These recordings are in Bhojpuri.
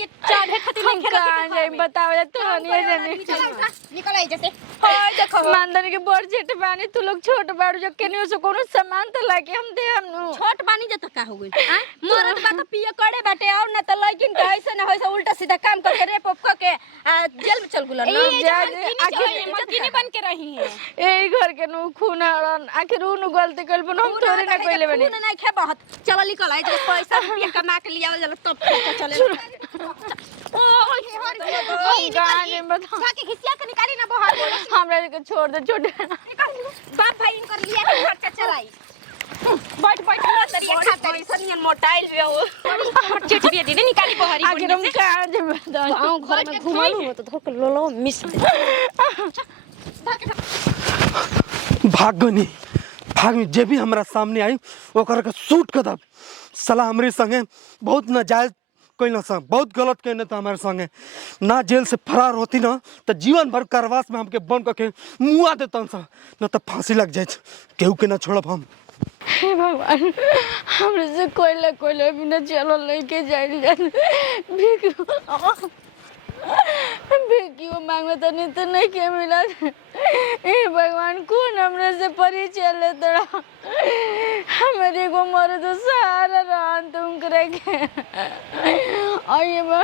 ये चाहे खातिर नहीं खेला जाए बताओ तू नहीं जाने निकल आई जैसे देखो मानदनी के बड़ जेठ बानी तू लोग छोट बाड़ू जो केनी से कोनो सामान त लाके हम दे हम छोट बानी जे त का हो गइल मरद बा त पिए करे बाटे और ना त लइकिन के ऐसे ना होइसे उल्टा सीधा काम करके रे पप के जेल में चल गुलन ना आखिर मलकिनी बन के रही है एई घर के नु खून हड़न आखिर उ गलती कइल बन हम तोरे ना कइले बनी खून नहीं खे बहुत चल निकल आई जे पैसा रुपया कमा के लिया जल तब चले गाने बता जाके खिसिया के निकाली ना बाहर हमरा के छोड़ दे छोटे बाप भाई इनकर लिया के खर्चा चलाई बैठ बैठ तरिया खाता ऐसा नहीं मोटाइल भी हो चिट भी दे निकाली बाहर आखिर हम कहां जे बता गांव घर में घुमालू न तो धोक लोलो मिस भागनी भाग जे भी हमरा सामने आई ओकर के शूट कर दब साला हमरे संगे बहुत नाजायज कइला सा बहुत गलत कहने था हमारे संगे ना जेल से फरार होती ना तो जीवन भर कारावास में हमके बंद करके मुआ देता सा ना तो फांसी लग जाए केहू के ना छोड़ब हम हे भगवान हमरे से कोयला बिना चलो लेके जाइल जान भिकियो मांगो तो नहीं के मिला हे भगवान कौन हमरे से परिचय ले तोड़ा हमारे को मरे तो सहारा रहन तुम करे के आइए बा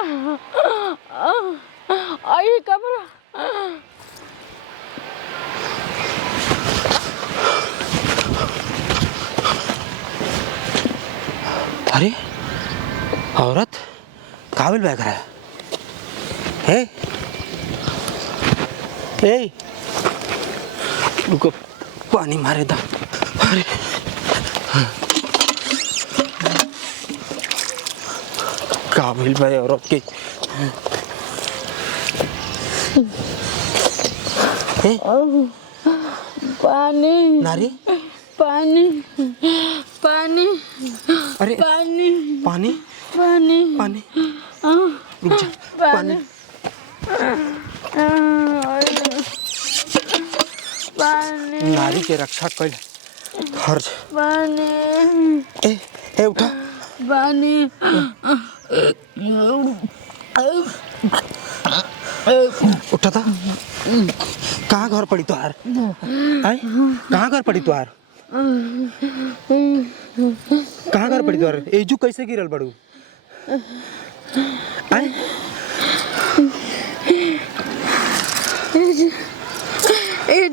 आइए कमरा अरे औरत काबिल बैग रहा है ए रुको पानी मारे दा अरे काबिल भाई औरत के पानी नारी पानी पानी अरे पानी पानी पानी पानी रुक जा पानी पानी नारी के रक्षा कर फर्ज पानी ए उठा पानी उठा था कहाँ घर पड़ी तुहार कहाँ घर पड़ी तुहार कहाँ घर पड़ी तुहार एजू कैसे गिरल बड़ू आए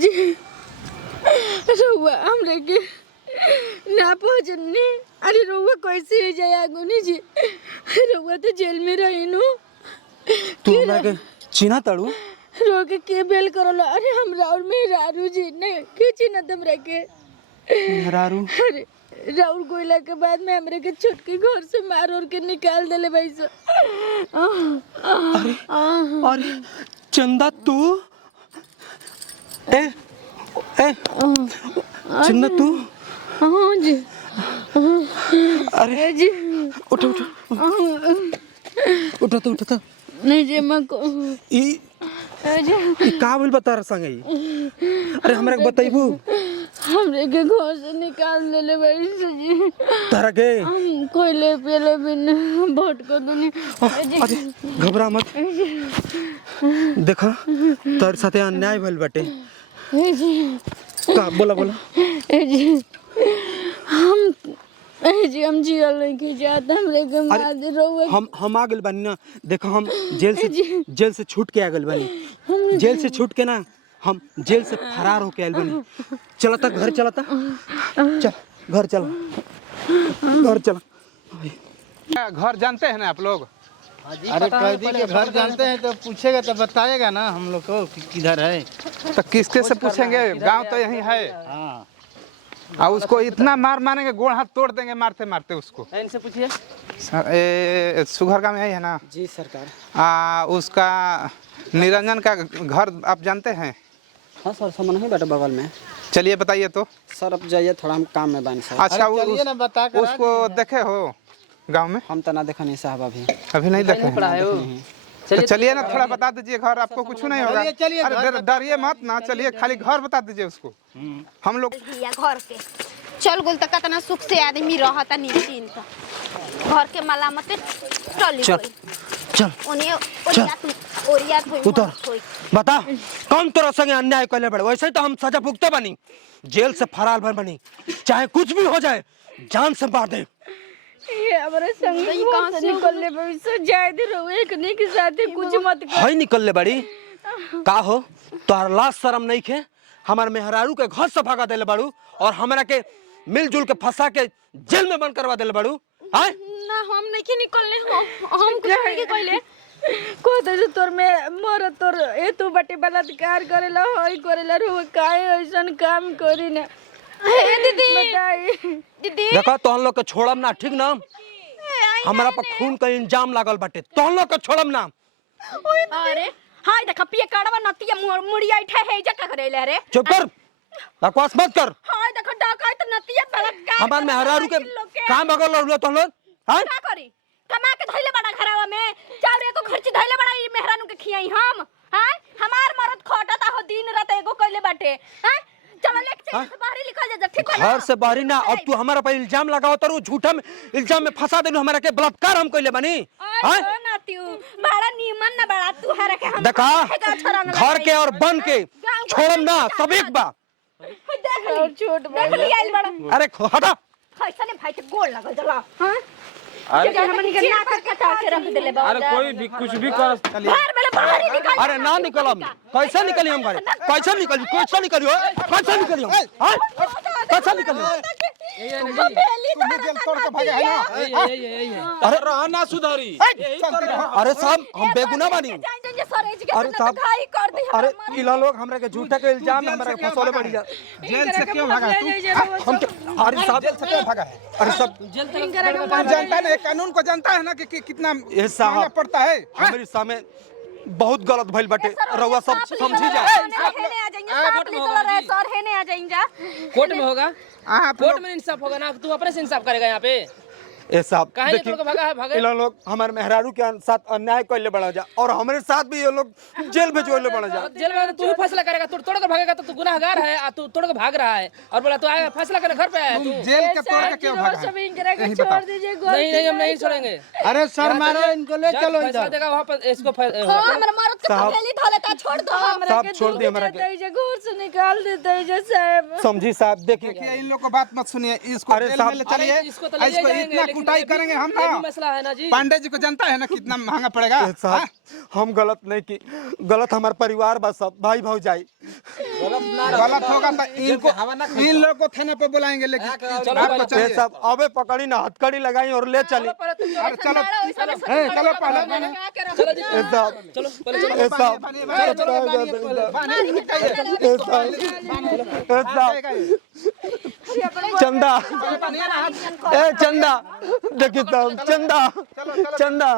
जी रउआ हमरे के ना पहुंचने अरे रउआ कैसे रह जाए आगुनी जी रउआ तो जेल में रही नु तू हमरा के चिन्हा तड़ू रोके के बेल करलो अरे हमरा और मेहरारू जी ने के चिन्हा हमरा के मेहरारू अरे राउर गोइला के बाद में हमरे के छुटकी घर से मार और के निकाल देले भाई सो अरे अरे चंदा तू ए ए चंदा तू हां जी अरे जी उठ उठ उठ तो उठ तो नहीं जी मैं को ई का बोल बता रहा संगे अरे हमरा के बताइबू हमरे के घर से निकाल देले भाई सो जी तारा के हम कोयले पेले बिन भोट कर दूनी अरे घबरा मत देखा तार साथे अन्याय भइल बाटे जी का बोला बोला जी हम जियल नहीं की जाता हमरे के मार दे रहुआ हम आ गेल बानी ना देखो हम जेल से छूट के आ गेल बानी जेल से छूट के ना हम जेल से फरार होके आइल बानी चलता घर चलता चल घर चल घर चल घर जानते हैं ना आप लोग अरे कैदी के घर जानते हैं तो पूछेगा तो बताएगा ना हम लोग को कि किधर है तो किसके से पूछेंगे गांव तो यही है हाँ और उसको इतना मार मारेंगे गोड़ हाथ तोड़ देंगे मारते मारते उसको इनसे पूछिए सुघर गांव में यही है ना जी सरकार उसका निरंजन का घर आप जानते हैं हाँ सर सामान है बेटा बगल में चलिए बताइए तो सर अब जाइए थोड़ा हम काम में बानी सर अच्छा उसको देखे हो गांव में हम तो ना देखा नहीं साहब अभी नहीं देखे हैं। तो चलिए ना थोड़ा बता दीजिए घर आपको कुछ नहीं होगा अरे डरिए मत ना चलिए खाली घर बता दीजिए उसको हम लोग घर के चल गोल तक कितना सुख से आदमी रहता निश्चिंत घर के मलामत चल चल ओने चल। ओरिया थोई उतर बता कौन तोरा संगे अन्याय कैले बड़े वैसे तो हम सजा भुगते बनी जेल से फरार बनी चाहे कुछ भी हो जाए जान से मार दे ये हमारे संग कहां से निकल ले भविष्य जाए दे रहो एक नहीं के साथ कुछ मत कर है निकल ले बड़ी का हो तोहर लाज शर्म नहीं खे हमार मेहरारू के घर से भगा देले बाड़ू और हमरा के मिलजुल के फंसा के जेल में बंद करवा देले बाड़ू हां ना हम नहीं के निकलने हम कुछ नहीं के कहले को तो तोर में मोर तोर ए तू बटे बलात्कार करेला होई करेला रो काहे ऐसन काम करी ना ए दीदी बताई दीदी देखा तोहन लोग के छोड़म ना ठीक ना हमरा पर खून का इंजाम लागल बाटे तोहन लोग के छोड़म ना अरे हाय देखा पिए काड़वा नतिया मुड़िया उठे है जा का करेले रे चुप कर बकवास मत कर हाय देखा डाका तो नतिया बलात्कार हमार मेहरारू के काम बगल रहलो तोहन लोग हां का करी कमा के धइले बड़ा घरवा में चावरे को खर्च धइले बड़ा ई मेहरानू के खियाई हम हां हमार मरद खटता हो दिन रात एगो कइले बाटे हां चलो लेके चल से बाहर निकल जा ठीक है घर से बाहरी ना अब तू हमारा पर इल्जाम लगाओ तो झूठा में इल्जाम में फंसा देलू हमारा के बलात्कार हम कइले बनी हां अरे नातियू बड़ा नीमन ना बड़ा तू हरा के हम देखा घर के और बन के छोड़म ना सब एक बा और छोट देख लिया आइल बड़ा अरे हटा कैसा ने भाई के गोल लगल जला हां अरे हमनी के नाक कटा के रख देले बाबा अरे कोई भी कुछ भी कर बाहर मेरे बाहर ही निकल अरे ना निकलम कैसे निकली हम घर कैसे निकली कैसे निकली हो कैसे निकली हम हां कैसे निकली तुम्हें जेल तोड़ के भागे है ना अरे रहना सुधारी अरे साहब हम बेगुनाह बानी अरे साहब खाई कर दी अरे इला लोग हमरा के झूठा के इल्जाम में हमरा के फंसौले पड़ी जा जेल से क्यों भागा तू हम अरे साहब जेल से क्यों भागा है अरे सब तू जानता है ना कानून को जानता है ना कि कितना ये साहब महंगा पड़ता है हमारे सामने बहुत गलत भइल बाटे रउआ सब समझी जा हेने आ जाएंगे साथ ले चला रहे सर हेने आ जाएंगे कोर्ट में होगा आप कोर्ट में इंसाफ होगा ना तू अपने से इंसाफ करेगा यहाँ पे ए साहब काहे ये तोड़ के भागा है भागे इन लोग हमारे मेहरारू के साथ अन्याय करले बड़ा जा और हमारे साथ भी ये लोग जेल भेजोले बड़ा जा जेल में तू ही फैसला करेगा तू तोड़ कर भागेगा तो तू गुनाहगार है तू तोड़ के भाग रहा है और बोला तू आया फैसला करने घर पे आया तू जेल के तोड़ के क्यों भागा सब इनकरा के छोड़ दीजिए नहीं नहीं हम नहीं छोड़ेंगे अरे सर मारो इनको ले चलो फैसला इधर देगा वहाँ पर इसको हमरा मरद के पहेली धले ता छोड़ दो हमरा साहब के छोड़ दिए हमरा के जे घर से निकाल देते हैं जे साहब समझी साहब देखिए देखिए इन लोग को बात मत सुनिए इसको अरे जेल साहब, में ले अरे चलिए इसको तो ले इसको जाएंगे, इतना लेकिन कुटाई ये भी- करेंगे हम ये भी ना मसला है ना जी पांडे जी को जानता है ना कितना महंगा पड़ेगा ए साहब हम गलत नहीं की गलत हमारे परिवार बस सब भाई भौजाई गलत होगा तो इनको इन लोग को थाने पे बुलाएंगे लेकिन आपको ये चाहिए सब अबे पकड़ी ना हथकड़ी लगाई और ले चली अरे चलो चलो पहले ए साहब चलो पहले चलो ए साहब ए साहब चंदा ए चंदा देखिए साहब चंदा चंदा